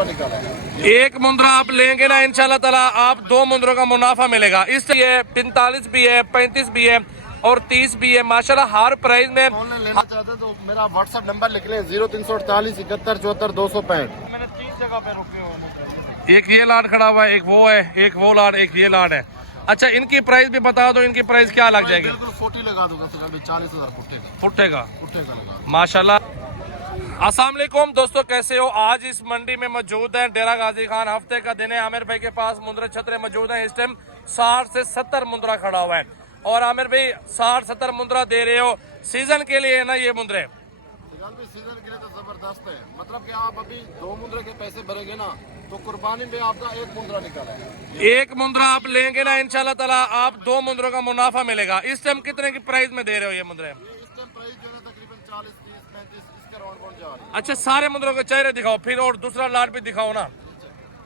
मुंद्रा निकाला है। एक मुंद्रा आप लेंगे ना इंशाल्लाह ताला आप 2 मुंद्रों का मुनाफा मिलेगा। इसलिए 45 भी है, 35 भी है और 30 भी है माशाल्लाह। हर प्राइस में ऑनलाइन लेना चाहते तो मेरा व्हाट्सएप नंबर लिख लें 0348 71 74 265। मैंने 3 जगह पे रुके हुए, एक ये लाट खड़ा हुआ है, एक वो है, एक वो लाट, एक ये लाट है। अच्छा इनकी प्राइस भी बता दो, इनकी प्राइस क्या लग जाएगी? बिल्कुल 40 लगा दूंगा, 40,000 फुटेगा लगा माशाल्लाह। अस्सलाम वालेकुम दोस्तों, कैसे हो? आज इस मंडी में मौजूद है डेरा गाजी खान। हफ्ते का दिन है। आमिर भाई के पास मुंद्रे छतरे मौजूद हैं। इस टाइम 60 से 70 मुंद्रा खड़ा हुआ है और आमिर भाई 60-70 मुंद्रा दे रहे हो सीजन के लिए है ना? ये मुंद्रे सीजन के लिए तो जबरदस्त है। मतलब कि आप अभी 2 मुंद्रे के पैसे भरेंगे ना तो कुर्बानी में आपका 1 मुंद्रा निकाला है। एक मुंद्रा आप लेंगे ना इंशाल्लाह ताला आप 2 मुंद्रों का मुनाफा मिलेगा। इस टाइम कितने की प्राइस में दे रहे हो ये मुंद्रे? इस टाइम प्राइस जो है तकरीबन 40, 30, 35 इसके राउंड जा रही है। अच्छा सारे मुंद्रों के चेहरे दिखाओ फिर, और दूसरा लाट भी दिखाओ ना,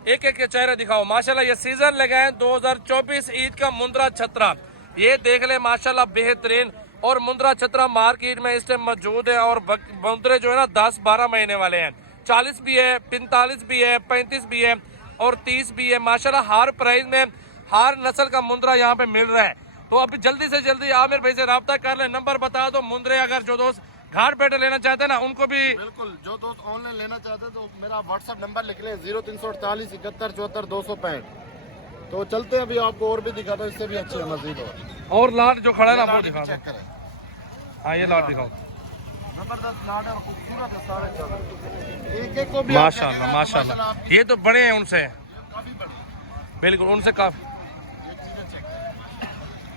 एक एक के चेहरे दिखाओ माशाल्लाह। ये सीजन लगाए 2024 ईद का मुंद्रा छतरा, ये देख ले माशाल्लाह बेहतरीन। और मुंद्रा छतरा मार्केट में इस टाइम मौजूद है और मुंद्रे जो है ना 10-12 महीने वाले हैं। 40 भी है, 45 भी है, 35 भी है और 30 भी है माशाल्लाह। हर प्राइस में हर नस्ल का मुंद्रा यहाँ पे मिल रहा है। तो अभी जल्दी से जल्दी आमिर भाई से रब्ता कर ले। नंबर बता दो मुंद्रे, अगर जो दोस्त घर बैठे लेना चाहते हैं ना उनको भी। बिल्कुल, जो दोस्त ऑनलाइन लेना चाहते हैं तो मेरा व्हाट्सएप नंबर लिख लें 0348 71 74 265। तो चलते हैं, अभी आपको और भी दिखाता हूँ, इससे भी अच्छे मजीद और लाट जो खड़ा है ना वो दिखा दो। हाँ ये लाट दिखाओ, जबरदस्त लाट है और खूबसूरत है सारे। एक एक को भी माशाल्लाह माशाल्लाह। ये तो बड़े हैं उनसे, काफी बड़े, बिल्कुल उनसे काफी,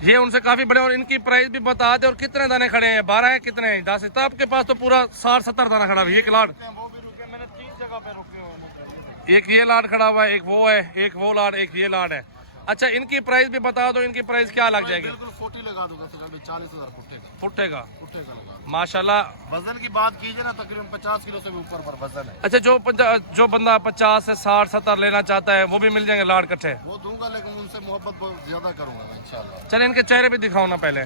ये उनसे काफी बड़े। और इनकी प्राइस भी बता दे और कितने दाने खड़े हैं? 12 है, कितने हैं? 10 है। तो आपके पास तो पूरा 60-70 दाना खड़ा है। एक लाट, वो भी रुके, मैंने 3 जगह पे रुके हुए। एक ये लाट खड़ा हुआ है, एक वो है, एक वो लाट, एक ये लाट है। अच्छा इनकी प्राइस भी बता दो, इनकी प्राइस क्या लग जाएगी? बिल्कुल 40 लगा दूंगा, 40,000 फुटेगा लगा माशाल्लाह। वजन की बात कीजिए ना तकरीबन 50 किलो से भी ऊपर पर वजन है। अच्छा जो बंदा 50 से 60-70 लेना चाहता है वो भी मिल जाएंगे लाट कट्ठे? वो दूंगा, लेकिन उनसे मोहब्बत बहुत ज्यादा करूंगा मैं इंशाल्लाह। चले इनके चेहरे भी दिखाओ ना पहले,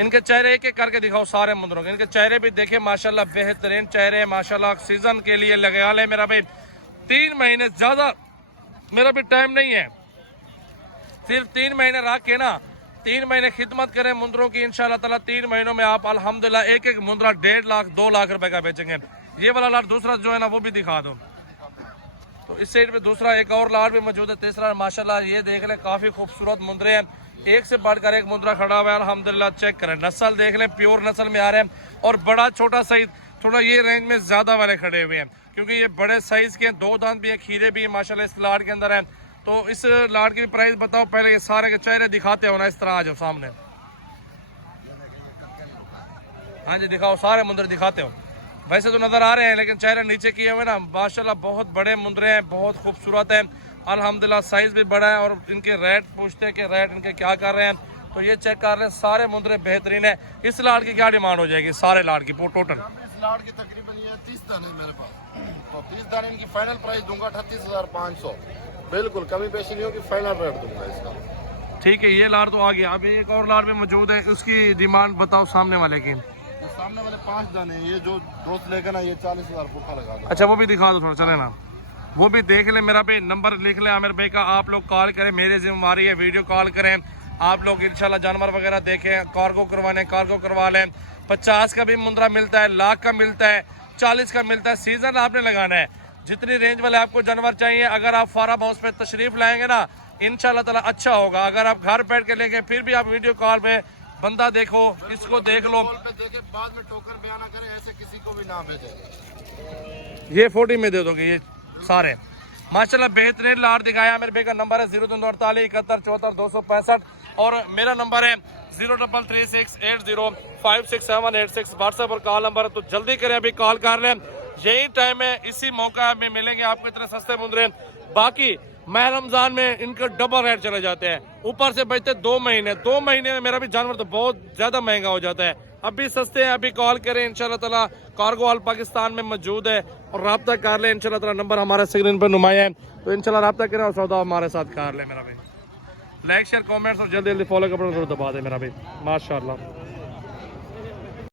इनके चेहरे एक एक करके दिखाओ सारे मुंद्रों के। इनके चेहरे भी देखे माशाल्लाह बेहतरीन चेहरे माशाल्लाह। सीजन के लिए लगा ले मेरा भाई 3 महीने, ज्यादा मेरा भी टाइम नहीं है, सिर्फ 3 महीने रख के ना 3 महीने खिदमत करें मुंद्रों की इंशाल्लाह ताला। 3 महीनों में आप अल्हम्दुलिल्लाह एक एक मुंद्रा 1.5 लाख 2 लाख रुपए का बेचेंगे। ये वाला लाट दूसरा जो है ना वो भी दिखा दो। तो इस साइड पे दूसरा एक और लाट भी मौजूद है, तीसरा माशाल्लाह। ये देख ले काफी खूबसूरत मुंद्रे हैं, एक से बढ़कर एक मुंद्रा खड़ा हुआ है अल्हम्दुलिल्लाह। चेक करें नस्ल देख लें, प्योर नस्ल में आ रहे हैं। और बड़ा छोटा साइज थोड़ा ये रेंज में ज्यादा वाले खड़े हुए हैं क्योंकि ये बड़े साइज के 2 दांत भी है, खीरे भी माशाल्लाह इस लाट के अंदर है। तो इस लाट की प्राइस बताओ पहले, ये सारे के चेहरे दिखाते हो ना इस तरह आ जाओ सामने। हाँ जी दिखाओ, सारे मुंद्रे दिखाते हो। वैसे तो नजर आ रहे हैं लेकिन चेहरे नीचे किए हुए ना माशाल्लाह। बहुत बड़े मुंद्रे हैं, बहुत खूबसूरत है अल्हम्दुलिल्लाह। साइज भी बड़ा है और इनके रेट पूछते हैं कि रेट इनके क्या कर रहे हैं, तो ये चेक कर रहे हैं। सारे मुंद्रे बेहतरीन है। इस लाट की क्या डिमांड हो जाएगी सारे लाट की टोटल? इस लाट की तकरीबन ये 30 दाने मेरे पास, तो 30 दाने इनकी फाइनल प्राइस दूंगा 38,500। बिल्कुल कमी पेशी नहीं होगी, फाइनल रेट दूंगा इसका। ठीक है, ये लाट तो आ गया। अभी एक और लाट भी मौजूद है, उसकी डिमांड बताओ सामने वाले की। ये सामने वाले 5 दाने, ये जो दोस्त लेकर ना ये 40,000 भूखा लगा दो। अच्छा वो भी दिखा दो थोड़ा, चले ना वो भी देख ले। मेरा भी नंबर लिख ले आमिर भाई का, आप लोग कॉल करें, मेरी जिम्मेवारी है, वीडियो कॉल करें। आप लोग इंशाल्लाह जानवर वगैरह देखें, कार्गो करवाने कार्गो करवा लें। 50 का भी मुंद्रा मिलता है, लाख का मिलता है, 40 का मिलता है। सीजन आपने लगाना है, जितनी रेंज वाले आपको जानवर चाहिए। अगर आप फार्म हाउस पे तशरीफ लाएंगे ना इंशाल्लाह ताला अच्छा होगा। अगर आप घर बैठ के लेंगे फिर भी आप वीडियो कॉल पे बंदा देखो, इसको देख लो, देखे बाद में टोकन बयान करें, ऐसे किसी को भी ना भेजे। ये 40 में दे दोगे ये सारे माशाल्लाह। बेहतरीन लाट दिखाया। मेरे भाई का नंबर है 0348 71 74 265 और मेरा नंबर है 033680567686। व्हाट्सएप और कॉल नंबर है, तो जल्दी करें, अभी कॉल कर लें। यही टाइम है, इसी मौका में मिलेंगे आपको इतने सस्ते मुंद्रे। बाकी माह रमजान में इनके डबल रेट चले जाते हैं, ऊपर से बचते 2 महीने। 2 महीने में मेरा भी जानवर तो बहुत ज्यादा महंगा हो जाता है। अभी सस्ते हैं, अभी कॉल करें इंशाल्लाह ताला। कार्गो ऑल पाकिस्तान में मौजूद है और रब्ता कर ले इंशाल्लाह ताला। नंबर हमारे स्क्रीन पर नुमाया है, तो इंशाल्लाह रब्ता करें और सौदा हमारे साथ कर ले मेरा भाई। लाइक शेयर कमेंट्स और जल्दी जल्दी फॉलो का बटन दबा दे मेरा भाई माशाल्लाह।